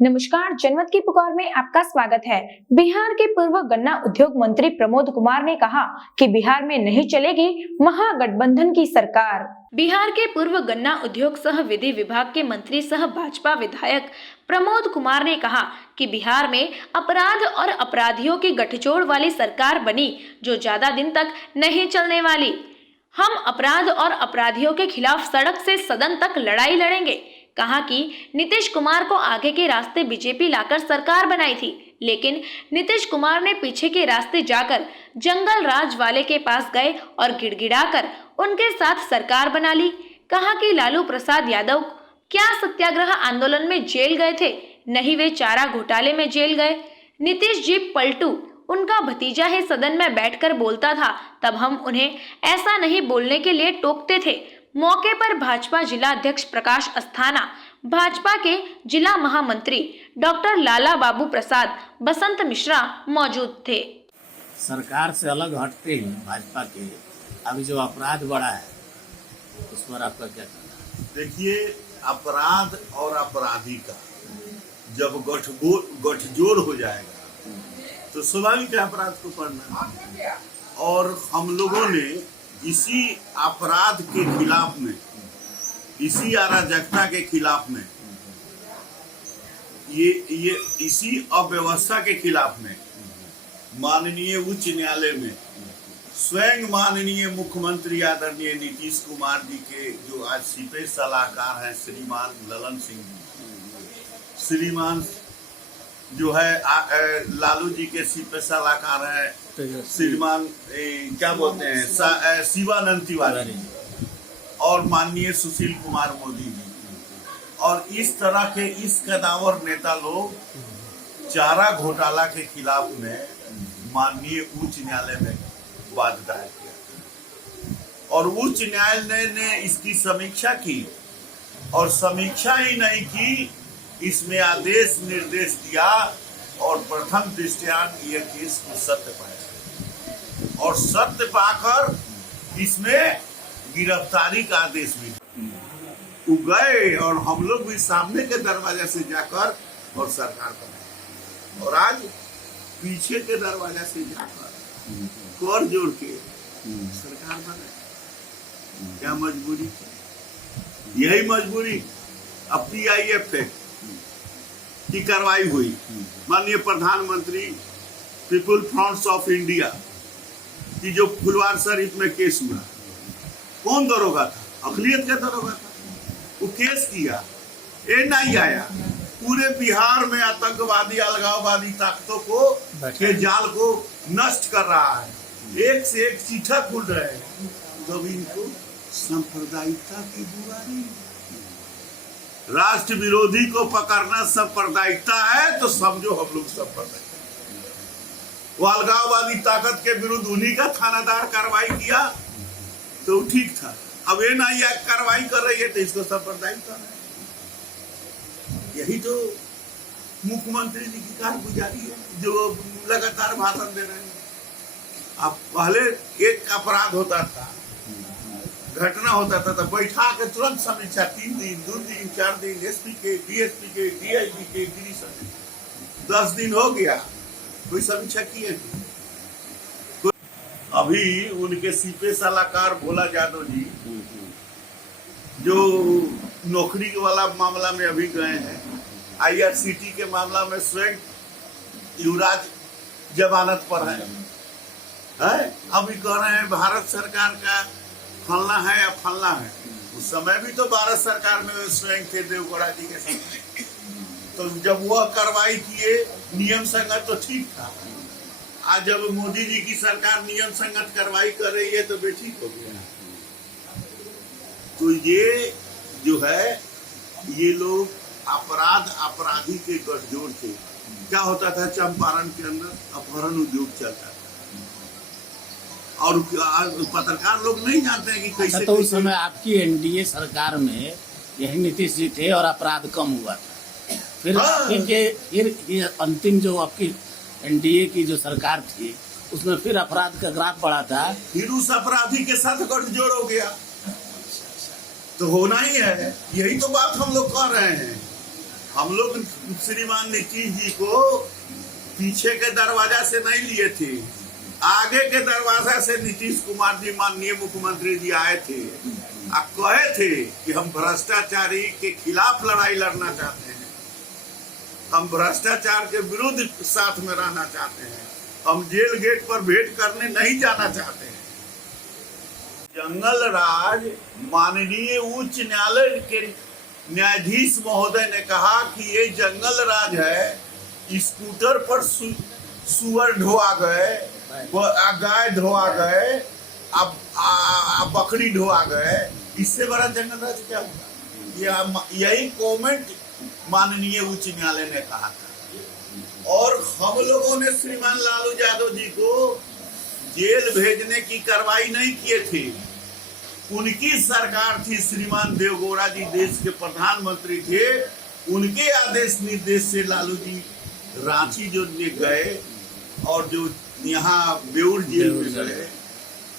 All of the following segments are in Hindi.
नमस्कार, जनमत की पुकार में आपका स्वागत है। बिहार के पूर्व गन्ना उद्योग मंत्री प्रमोद कुमार ने कहा कि बिहार में नहीं चलेगी महागठबंधन की सरकार। बिहार के पूर्व गन्ना उद्योग सह विधि विभाग के मंत्री सह भाजपा विधायक प्रमोद कुमार ने कहा कि बिहार में अपराध और अपराधियों की गठजोड़ वाली सरकार बनी जो ज्यादा दिन तक नहीं चलने वाली। हम अपराध और अपराधियों के खिलाफ सड़क से सदन तक लड़ाई लड़ेंगे। कहा कि नीतीश कुमार को आगे के रास्ते बीजेपी लाकर सरकार बनाई थी, लेकिन नीतीश कुमार ने पीछे के रास्ते जाकर जंगल राज वाले के पास गए और गिड़गिड़ाकर उनके साथ सरकार बना ली। कहा कि लालू प्रसाद यादव क्या सत्याग्रह आंदोलन में जेल गए थे, नहीं वे चारा घोटाले में जेल गए। नीतीश जी पलटू उनका भतीजा है, सदन में बैठकर बोलता था, तब हम उन्हें ऐसा नहीं बोलने के लिए टोकते थे। मौके पर भाजपा जिला अध्यक्ष प्रकाश अस्थाना, भाजपा के जिला महामंत्री डॉक्टर लाला बाबू प्रसाद, बसंत मिश्रा मौजूद थे। सरकार से अलग हटते ही भाजपा के अभी जो अपराध बढ़ा है उस पर आपका क्या कहना है? देखिए, अपराध और अपराधी का जब गठजोड़ हो जाएगा तो स्वाभाविक है अपराध को करना। और हम लोगों ने इसी अपराध के खिलाफ में, इसी अराजकता के खिलाफ में, ये इसी अव्यवस्था के खिलाफ में माननीय उच्च न्यायालय में स्वयं माननीय मुख्यमंत्री आदरणीय नीतीश कुमार जी के जो आज सीपे सलाहकार हैं श्रीमान ललन सिंह जी, श्रीमान जो है लालू जी के सीपे सलाहकार हैं श्रीमान क्या बोलते हैं शिवानंद तिवारी और माननीय सुशील कुमार मोदी जी, और इस तरह के इस कदावर नेता लोग चारा घोटाला के खिलाफ में माननीय उच्च न्यायालय में वाद दायर किया और उच्च न्यायालय ने इसकी समीक्षा की और समीक्षा ही नहीं की, इसमें आदेश निर्देश दिया और प्रथम दृष्टया यह केस को सत्य पाया और सत्य पाकर इसमें गिरफ्तारी का आदेश भी गए और हम लोग भी सामने के दरवाजे से जाकर और सरकार बनाई और आज पीछे के दरवाजे से जाकर कर जोड़ के सरकार बनाई। क्या मजबूरी थी? यही मजबूरी अब PIF की कार्रवाई हुई। माननीय प्रधानमंत्री पीपुल फ्रंट ऑफ इंडिया की जो फुलवार शरीफ में केस हुआ, कौन दरोगा था? अखिलियत का दरोगा था। वो केस किया, नहीं आया। पूरे बिहार में आतंकवादी अलगाववादी ताकतों को के जाल को नष्ट कर रहा है, एक से एक चीठा खुल रहे हैं। तब इनको सांप्रदायिकता की बुराई, राष्ट्र विरोधी को पकड़ना सांप्रदायिकता है तो समझो हम लोग सांप्रदायिक। वो अलगाववादी ताकत के विरुद्ध उन्हीं का थानादार कार्रवाई किया तो ठीक था। अब ये ना यह कार्रवाई कर रही है तो इसको सांप्रदायिक कर रहे हैं। यही तो मुख्यमंत्री जी की कारगुजारी है जो लगातार भाषण दे रहे हैं। अब पहले एक अपराध होता था, घटना होता था तो बैठा के तुरंत समीक्षा 3 दिन 2 दिन 4 दिन SP के DSP के DIG के डिवीजन 10 दिन हो गया, कोई समीक्षा किए। अभी उनके सीपे सलाहकार भोला यादव जी जो नौकरी वाला मामला में अभी गए हैं, IRCT के मामला में स्वयं युवराज जमानत पर है। अभी कह रहे हैं भारत सरकार का फलना है या फलना है। उस समय भी तो भारत सरकार में स्वयं थे देवगौड़ा जी के समय, तो जब वह कार्रवाई किए नियम संगत तो ठीक था। आज जब मोदी जी की सरकार नियम संगत कार्रवाई कर रही है तो बेठीक हो गया। तो ये जो है ये लोग अपराध अपराधी के गठजोड़ थे। क्या होता था, चंपारण के अंदर अपहरण उद्योग चलता था और पत्रकार लोग नहीं जानते हैं कि कैसे। तो उस समय आपकी NDA सरकार में यही नीतीश जी थे और अपराध कम हुआ था। फिर ये अंतिम जो आपकी NDA की जो सरकार थी उसमें फिर अपराध का ग्राफ बढ़ा था, फिर उस अपराधी के साथ गठजोड़ हो गया। तो होना ही है, यही तो बात हम लोग कर रहे हैं। हम लोग श्रीमान नीतीश जी को पीछे के दरवाजा से नहीं लिए थे, आगे के दरवाजा से नीतीश कुमार जी माननीय मुख्यमंत्री जी आए थे और कहे थे कि हम भ्रष्टाचारी के खिलाफ लड़ाई लड़ना चाहते हैं, हम भ्रष्टाचार के विरुद्ध साथ में रहना चाहते हैं, हम जेल गेट पर भेंट करने नहीं जाना चाहते हैं। जंगल राज माननीय उच्च न्यायालय के न्यायाधीश महोदय ने कहा कि ये जंगल राज है। स्कूटर पर सुअर ढोआ गए, गाय ढोआ गए, अब बकरी ढोआ गए, इससे बड़ा जंगल राज क्या होगा? यही कमेंट माननीय उच्च न्यायालय ने कहा था। और हम लोगों ने श्रीमान लालू यादव जी को जेल भेजने की कार्रवाई नहीं किए थे, उनकी सरकार थी, श्रीमान देवगौड़ा जी देश के प्रधानमंत्री थे, उनके आदेश निर्देश से लालू जी रांची जो गए और जो यहाँ बेउर जेल में गए,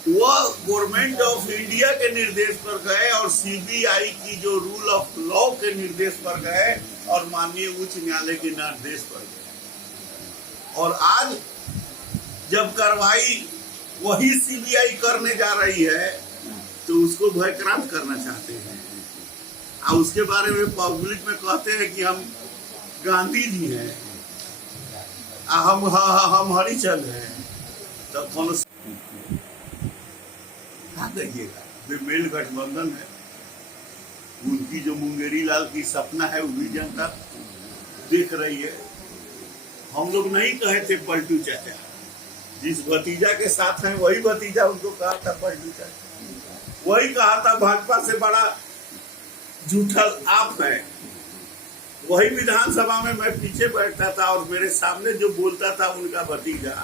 वह गवर्नमेंट ऑफ इंडिया के निर्देश पर गए और सीबीआई की जो रूल ऑफ लॉ के निर्देश पर गए और माननीय उच्च न्यायालय के निर्देश पर गए। और आज जब कार्रवाई वही सीबीआई करने जा रही है तो उसको भयक्रांत करना चाहते हैं और उसके बारे में पब्लिक में कहते हैं कि हम गांधी जी हैं, हम हरिचंद हैं। तब कौन कहिएगा? वे मेल गठबंधन है, उनकी जो मुंगेरी लाल की सपना है वो भी जनता देख रही है। हम लोग नहीं कहे थे पलटू चाचा, जिस भतीजा के साथ हैं वही भतीजा उनको कहा था पलटू चाचा, वही कहा था भाजपा से बड़ा झूठा आप है। वही विधानसभा में मैं पीछे बैठता था और मेरे सामने जो बोलता था उनका भतीजा,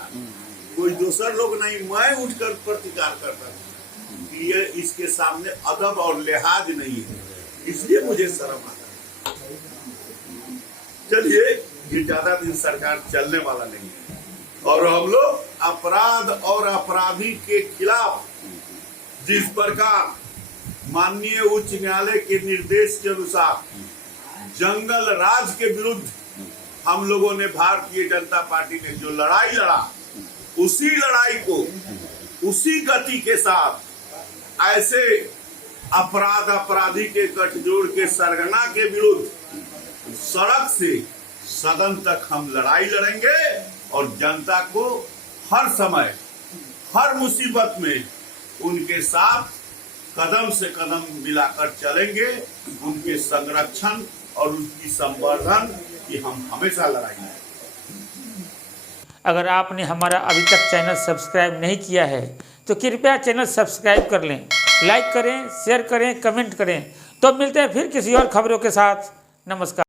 कोई दूसर लोग नहीं, मैं उठकर प्रतिकार करता था। ये इसके सामने अदब और लिहाज नहीं है, इसलिए मुझे शर्म आता है। चलिए, ये ज्यादा दिन सरकार चलने वाला नहीं है और हम लोग अपराध और अपराधी के खिलाफ जिस प्रकार माननीय उच्च न्यायालय के निर्देश के अनुसार जंगल राज के विरुद्ध हम लोगों ने भारतीय जनता पार्टी ने जो लड़ाई लड़ा, उसी लड़ाई को उसी गति के साथ ऐसे अपराधी के गठजोड़ के सरगना के विरुद्ध सड़क से सदन तक हम लड़ाई लड़ेंगे और जनता को हर समय हर मुसीबत में उनके साथ कदम से कदम मिलाकर चलेंगे। उनके संरक्षण और उनकी संवर्धन की हम हमेशा लड़ाई लड़ेंगे। अगर आपने हमारा अभी तक चैनल सब्सक्राइब नहीं किया है तो कृपया चैनल सब्सक्राइब कर लें, लाइक करें, शेयर करें, कमेंट करें। तो मिलते हैं फिर किसी और खबरों के साथ। नमस्कार।